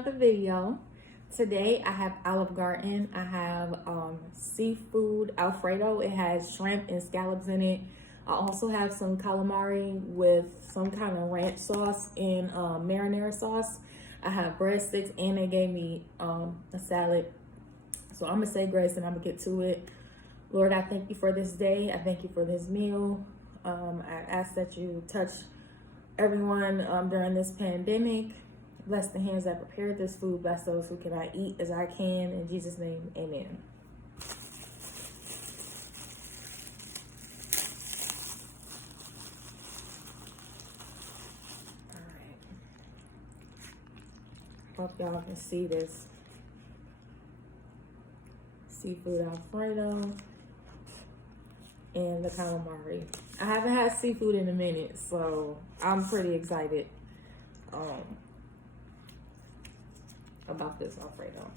another video. Today I have Olive Garden. I have seafood Alfredo. It has shrimp and scallops in it. I also have some calamari with some kind of ranch sauce and marinara sauce. I have breadsticks and they gave me a salad. So I'm gonna say grace and I'm gonna get to it. Lord, I thank you for this day. I thank you for this meal. I ask that you touch everyone during this pandemic. Bless the hands that prepared this food. Bless those who cannot eat as I can. In Jesus' name, amen. All right. Hope y'all can see this. Seafood Alfredo and the calamari. I haven't had seafood in a minute, so I'm pretty excited about this Alfredo.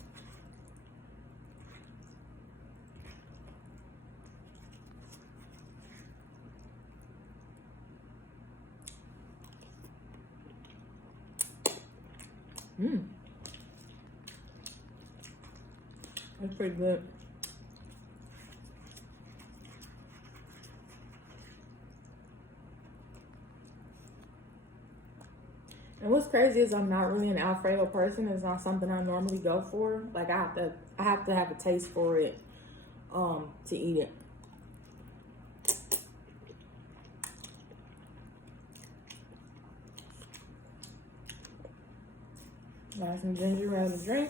That's pretty good. And what's crazy is I'm not really an Alfredo person. It's not something I normally go for. Like I have to have a taste for it to eat it. Got some ginger ale to drink.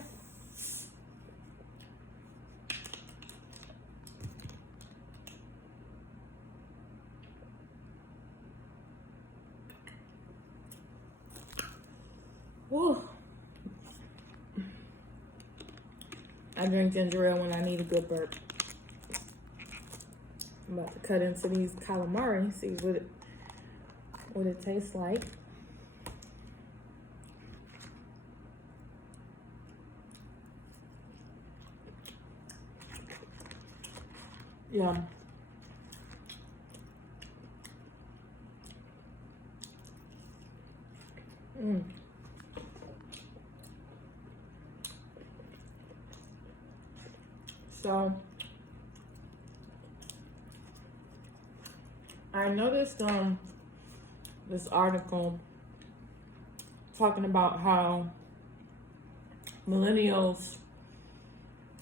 Whew. I drink ginger ale when I need a good burp. I'm about to cut into these calamari, see what it tastes like. Yum. So I noticed this article talking about how millennials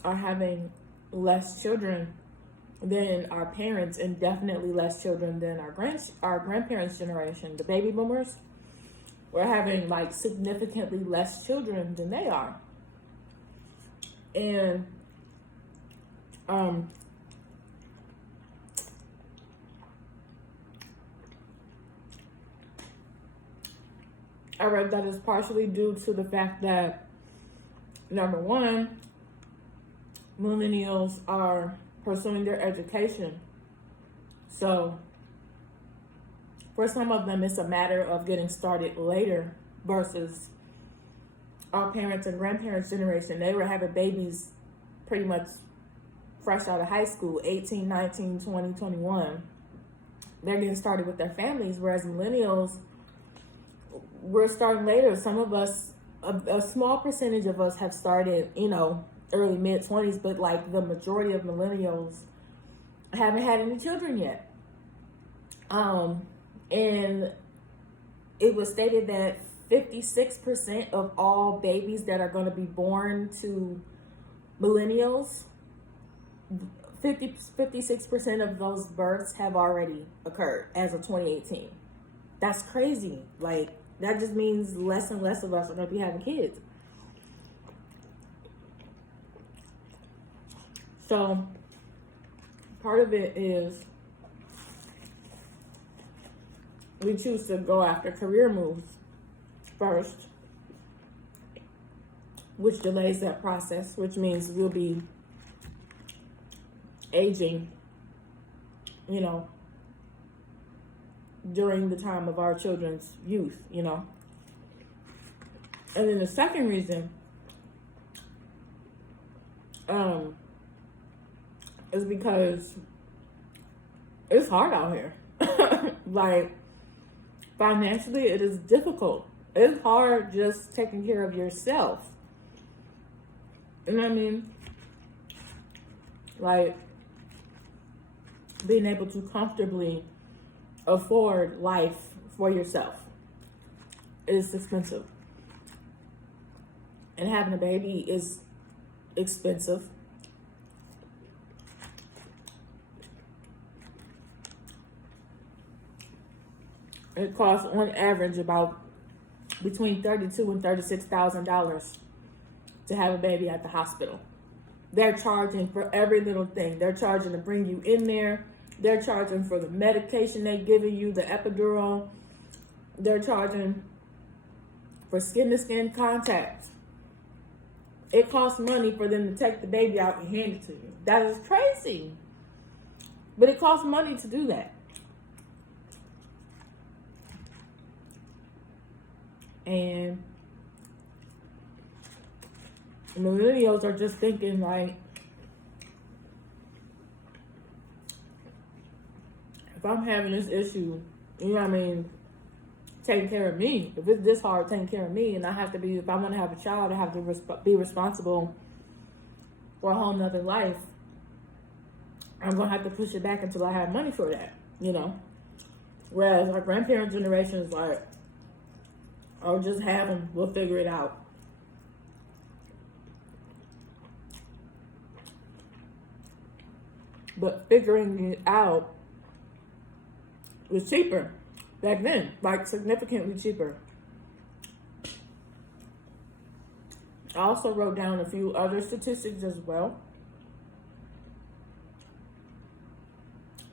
are having less children than our parents, and definitely less children than our grandparents' generation. The baby boomers, we're having like significantly less children than they are. And I read that it's partially due to the fact that, number one, millennials are pursuing their education. So for some of them, it's a matter of getting started later versus our parents and grandparents' generation. They were having babies pretty much fresh out of high school, 18, 19, 20, 21. They're getting started with their families, whereas millennials, we're starting later. Some of us, a small percentage of us have started, early mid-20s, but like the majority of millennials haven't had any children yet. And it was stated that 56% of all babies that are going to be born to millennials, 56% of those births have already occurred as of 2018. That's crazy. Like, that just means less and less of us are going to be having kids. So part of it is we choose to go after career moves first, which delays that process, which means we'll be aging, during the time of our children's youth, And then the second reason is because it's hard out here. Like, financially, it is difficult. It's hard just taking care of yourself. You know what I mean? Like, being able to comfortably afford life for yourself is expensive. And having a baby is expensive. It costs on average about between $32,000 and $36,000 to have a baby at the hospital. They're charging for every little thing. They're charging to bring you in there. They're charging for the medication they're giving you, the epidural. They're charging for skin-to-skin contact. It costs money for them to take the baby out and hand it to you. That is crazy. But it costs money to do that. And millennials are just thinking like, if I'm having this issue, you know what I mean, taking care of me. If it's this hard taking care of me, and I have to be, if I want to have a child, I have to be responsible for a whole nother life. I'm going to have to push it back until I have money for that, you know. Whereas our grandparents' generation is like, oh, just have them, we'll figure it out. But figuring it out was cheaper back then, like significantly cheaper. I also wrote down a few other statistics as well.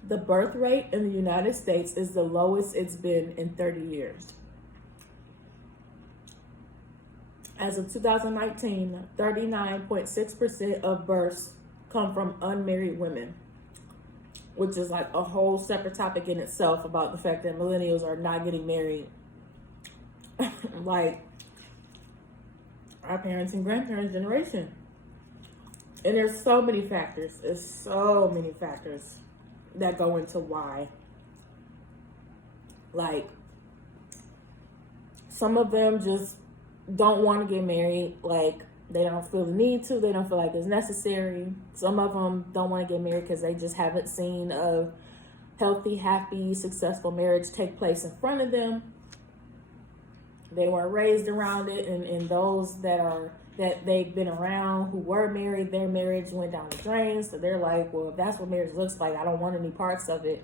The birth rate in the United States is the lowest it's been in 30 years. As of 2019, 39.6% of births come from unmarried women, which is like a whole separate topic in itself about the fact that millennials are not getting married like our parents and grandparents' generation. And there's so many factors. There's so many factors that go into why. Like, some of them just don't want to get married. Like, they don't feel the need to. They don't feel like it's necessary. Some of them don't want to get married because they just haven't seen a healthy, happy, successful marriage take place in front of them. They weren't raised around it, and those that they've been around who were married, their marriage went down the drain. So they're like, well, if that's what marriage looks like, I don't want any parts of it.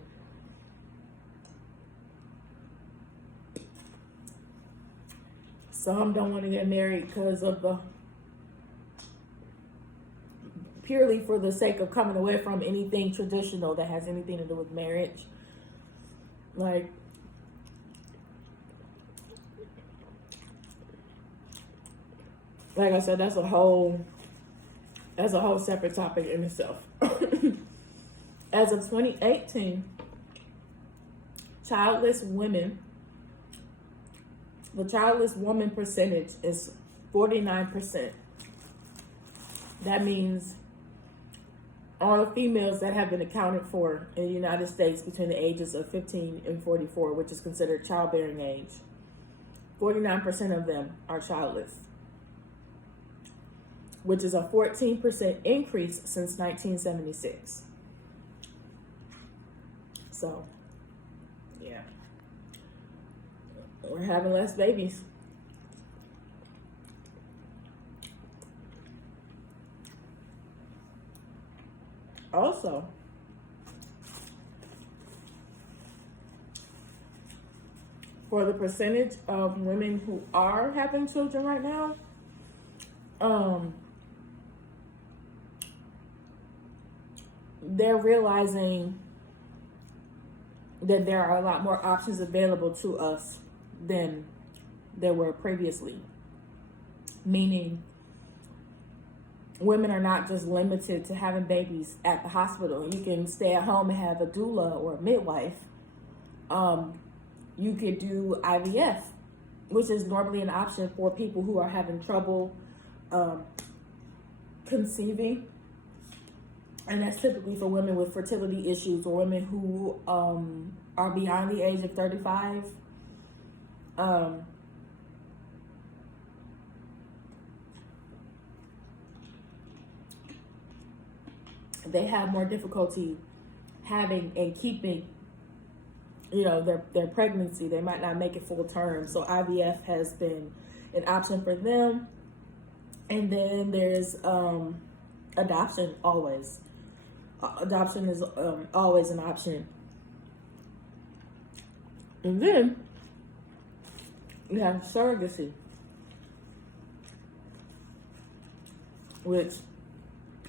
Some don't want to get married because of purely for the sake of coming away from anything traditional that has anything to do with marriage. Like I said, that's a whole separate topic in itself. As of 2018, the childless woman percentage is 49%. That means all the females that have been accounted for in the United States between the ages of 15 and 44, which is considered childbearing age, 49% of them are childless, which is a 14% increase since 1976. So, yeah. We're having less babies. Also, for the percentage of women who are having children right now, they're realizing that there are a lot more options available to us than there were previously. Meaning, women are not just limited to having babies at the hospital. You can stay at home and have a doula or a midwife. You could do IVF, which is normally an option for people who are having trouble conceiving. And that's typically for women with fertility issues or women who are beyond the age of 35. they have more difficulty having and keeping, their pregnancy. They might not make it full term. So IVF has been an option for them. And then there's adoption always. Adoption is always an option. And then you have surrogacy, which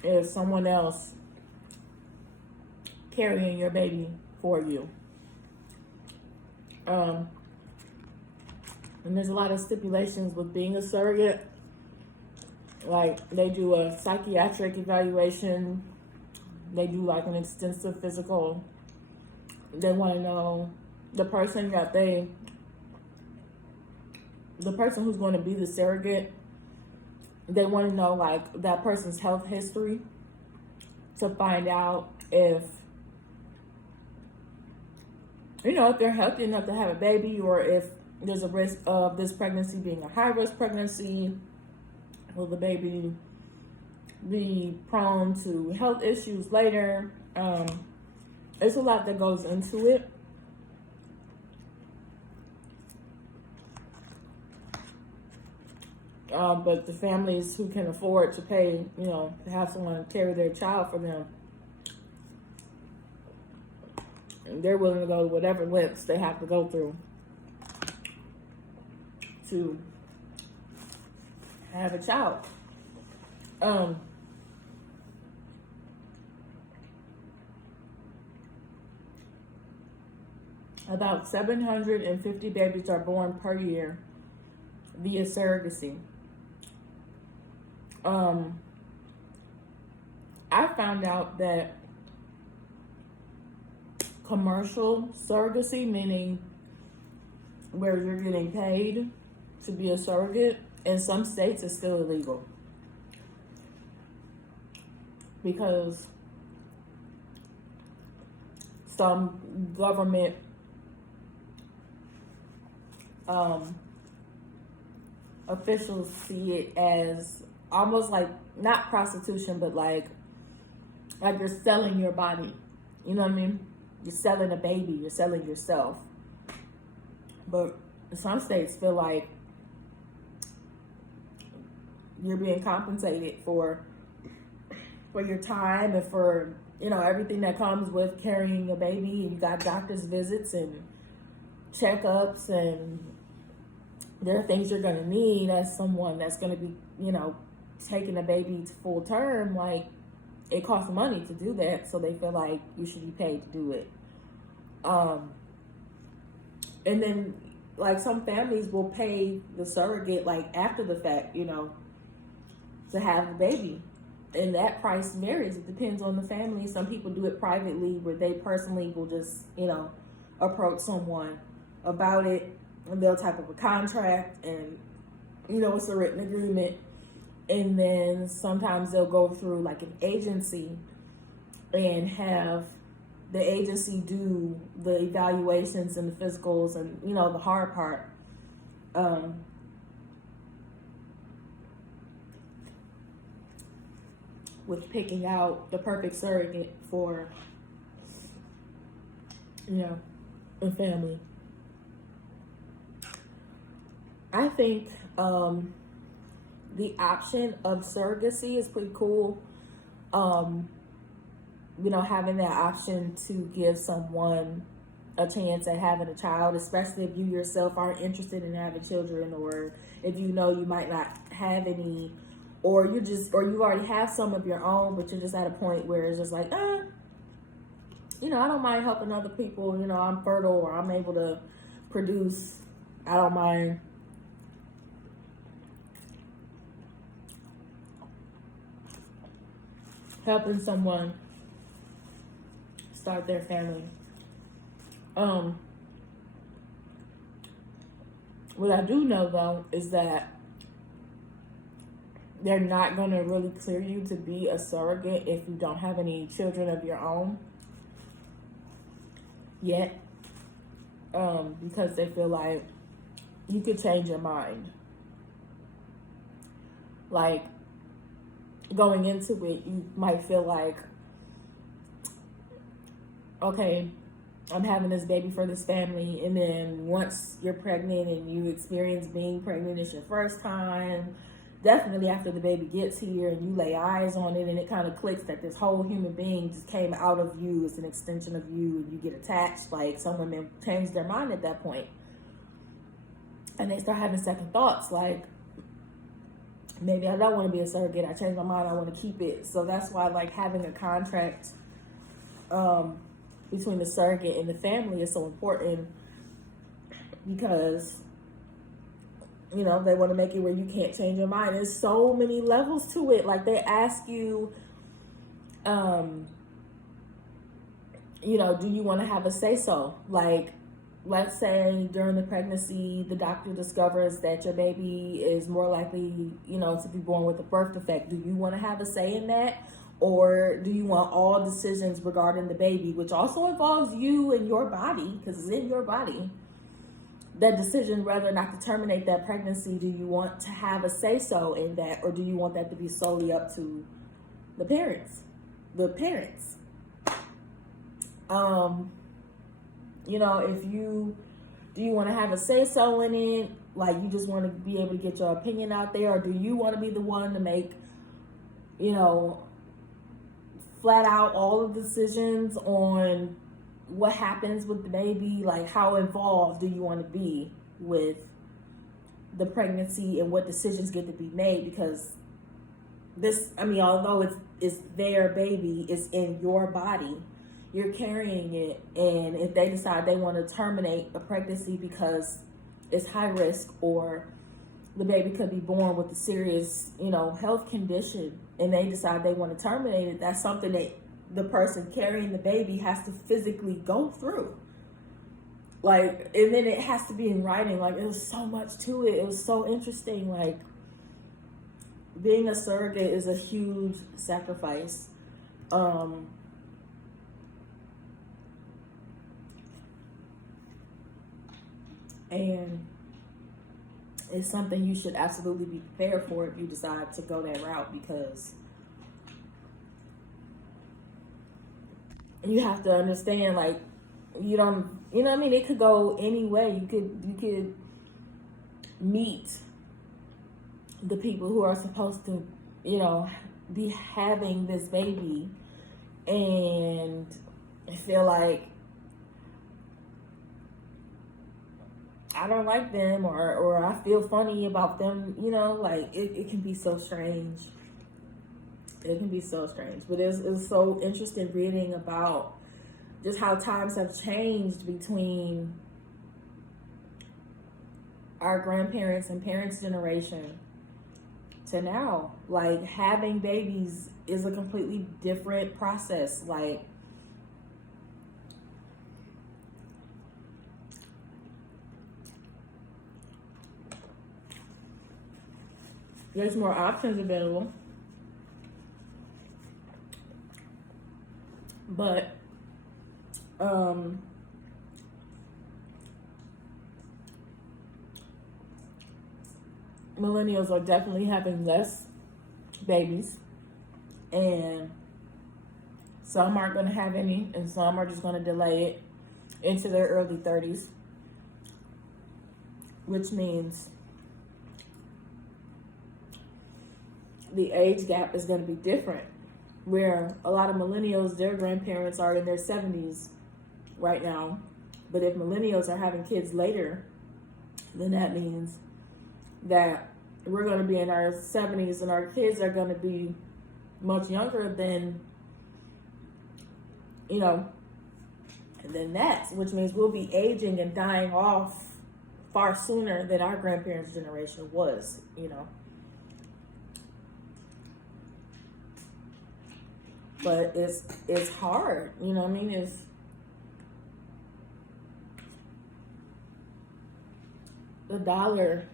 is someone else carrying your baby for you. And there's a lot of stipulations with being a surrogate. Like, they do a psychiatric evaluation. They do like an extensive physical. They want to know the person who's going to be the surrogate. They want to know like that person's health history to find out if they're healthy enough to have a baby, or if there's a risk of this pregnancy being a high risk pregnancy. Will the baby be prone to health issues later? There's a lot that goes into it. But the families who can afford to pay, to have someone carry their child for them, they're willing to go to whatever lengths they have to go through to have a child. About 750 babies are born per year via surrogacy. I found out that commercial surrogacy, meaning where you're getting paid to be a surrogate, in some states is still illegal. Because some government officials see it as almost like, not prostitution, but like you're selling your body. You know what I mean? You're selling a baby, you're selling yourself. But some states feel like you're being compensated for your time and for, everything that comes with carrying a baby. And you got doctor's visits and checkups, and there are things you're going to need as someone that's going to be, taking a baby to full term. Like, it costs money to do that, so they feel like you should be paid to do it. And then, like, some families will pay the surrogate, like, after the fact, to have the baby. And that price varies. It depends on the family. Some people do it privately, where they personally will just, approach someone about it, and they'll type up a contract, and, it's a written agreement. And then sometimes they'll go through like an agency and have the agency do the evaluations and the physicals and, the hard part. With picking out the perfect surrogate for, a family. I think the option of surrogacy is pretty cool. Having that option to give someone a chance at having a child, especially if you yourself aren't interested in having children, or if you might not have any, or you already have some of your own, but you're just at a point where it's just like, I don't mind helping other people. I'm fertile, or I'm able to produce. I don't mind. Helping someone start their family. What I do know, though, is that they're not going to really clear you to be a surrogate if you don't have any children of your own yet, because they feel like you could change your mind. Like, going into it, you might feel like, okay, I'm having this baby for this family, and then once you're pregnant and you experience being pregnant, it's your first time. Definitely after the baby gets here and you lay eyes on it and it kind of clicks that this whole human being just came out of you, it's an extension of you, and you get attached. Like, some women change their mind at that point and they start having second thoughts, like, maybe I don't want to be a surrogate, I changed my mind, I want to keep it. So that's why, like, having a contract between the surrogate and the family is so important, because you know, they want to make it where you can't change your mind. There's so many levels to it. Like, they ask you, you know, do you want to have a say-so? Like, let's say during the pregnancy, the doctor discovers that your baby is more likely, you know, to be born with a birth defect. Do you want to have a say in that? Or do you want all decisions regarding the baby, which also involves you and your body, because it's in your body, that decision whether or not to terminate that pregnancy? Do you want to have a say-so in that, or do you want that to be solely up to the parents? You know, do you want to have a say-so in it? Like, you just want to be able to get your opinion out there, or do you want to be the one to make, you know, flat out all of the decisions on what happens with the baby? Like, how involved do you want to be with the pregnancy and what decisions get to be made? Because this, I mean, although it's their baby, it's in your body, you're carrying it, and if they decide they want to terminate a pregnancy because it's high risk, or the baby could be born with a serious, you know, health condition, and they decide they want to terminate it, that's something that the person carrying the baby has to physically go through. Like, and then it has to be in writing. Like, it was so much to it. It was so interesting. Like, being a surrogate is a huge sacrifice. And it's something you should absolutely be prepared for if you decide to go that route, because you have to understand, like, you know what I mean? It could go any way. You could meet the people who are supposed to, you know, be having this baby and feel like, I don't like them, or I feel funny about them, you know, like, it can be so strange. It can be so strange. But it was so interesting reading about just how times have changed between our grandparents and parents' generation to now. Like, having babies is a completely different process. Like, there's more options available, but millennials are definitely having less babies, and some aren't going to have any, and some are just going to delay it into their early 30s, which means the age gap is going to be different, where a lot of millennials, their grandparents are in their 70s right now. But if millennials are having kids later, then that means that we're going to be in our 70s and our kids are going to be much younger than, you know, than that, which means we'll be aging and dying off far sooner than our grandparents' generation was, you know. But it's hard, you know what I mean? The dollar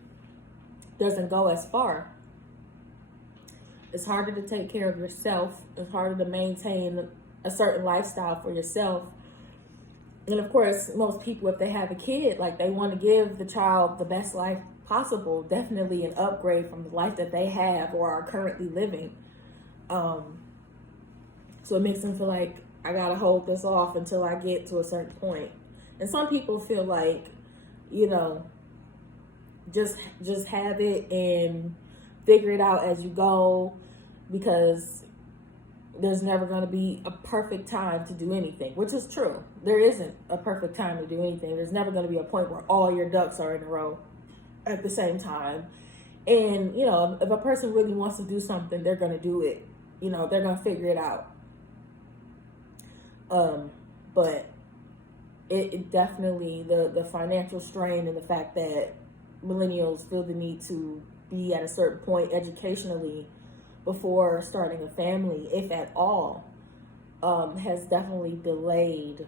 doesn't go as far. It's harder to take care of yourself. It's harder to maintain a certain lifestyle for yourself. And of course, most people, if they have a kid, like, they want to give the child the best life possible, definitely an upgrade from the life that they have or are currently living. So it makes them feel like I gotta hold this off until I get to a certain point. And some people feel like, you know, just have it and figure it out as you go, because there's never going to be a perfect time to do anything, which is true. There isn't a perfect time to do anything. There's never going to be a point where all your ducks are in a row at the same time. And, you know, if a person really wants to do something, they're going to do it. You know, they're going to figure it out. But it definitely, the financial strain and the fact that millennials feel the need to be at a certain point educationally before starting a family, if at all, has definitely delayed,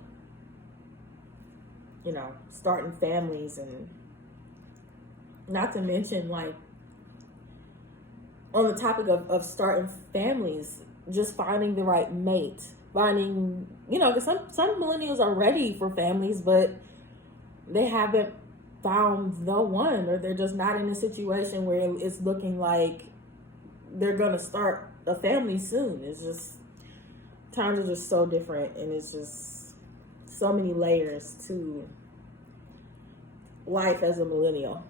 you know, starting families. And not to mention, like, on the topic of starting families, just finding the right mate, finding, you know, because some millennials are ready for families, but they haven't found the one, or they're just not in a situation where it's looking like they're gonna start a family soon. It's just, times are just so different, and it's just so many layers to life as a millennial.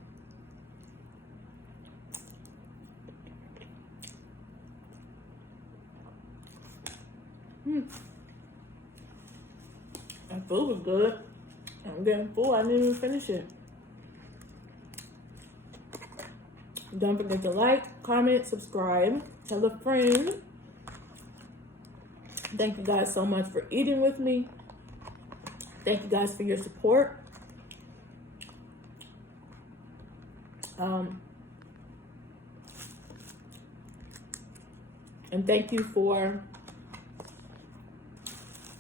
That food was good. I'm getting full. I didn't even finish it. Don't forget to like, comment, subscribe, tell a friend. Thank you guys so much for eating with me. Thank you guys for your support. And thank you for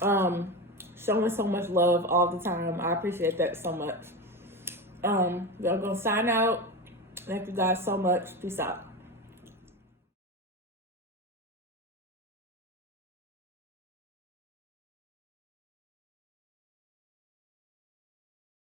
showing so much love all the time. I appreciate that so much. We're gonna sign out. Thank you guys so much. Peace out.